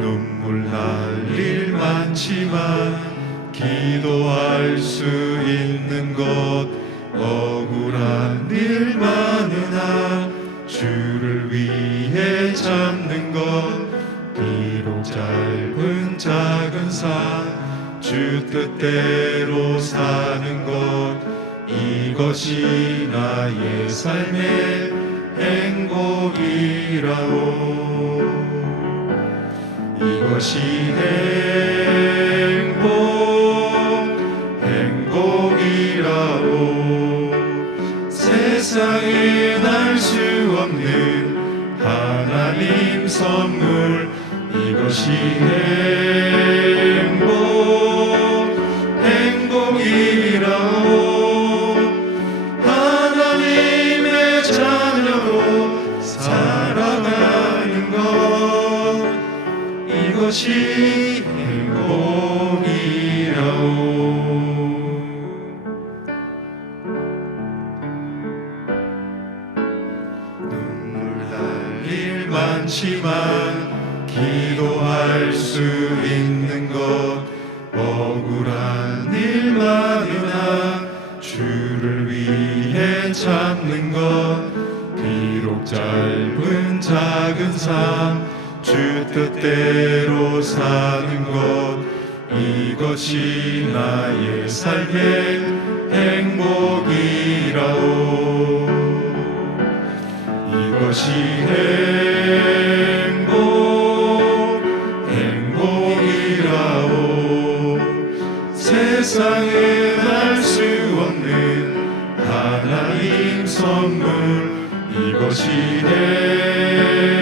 눈물 날 일 많지만 기도할 수 있는 것 억울한 일 많으나 주를 위해 잡는 것. 비록 짧은 작은 삶주 뜻대로 사는 것. 이것이 나의 삶의 행복이라오 이것이 행복 행복이라오 세상에 날 수 없는 하나님 선물 이것이 행복 것이 행복이라오 눈물 날일 많지만 기도할 수 있는 것 억울한 일 많으나 주를 위해 참는 것 비록 짧은 작은 삶 주 뜻대로 사는 것 이것이 나의 삶의 행복이라오. 이것이 행복 행복이라오. 세상에 날수 없는 하나님 선물 이것이 행복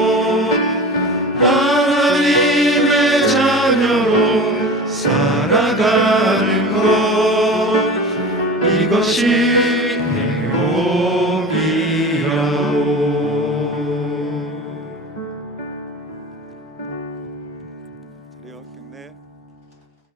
것이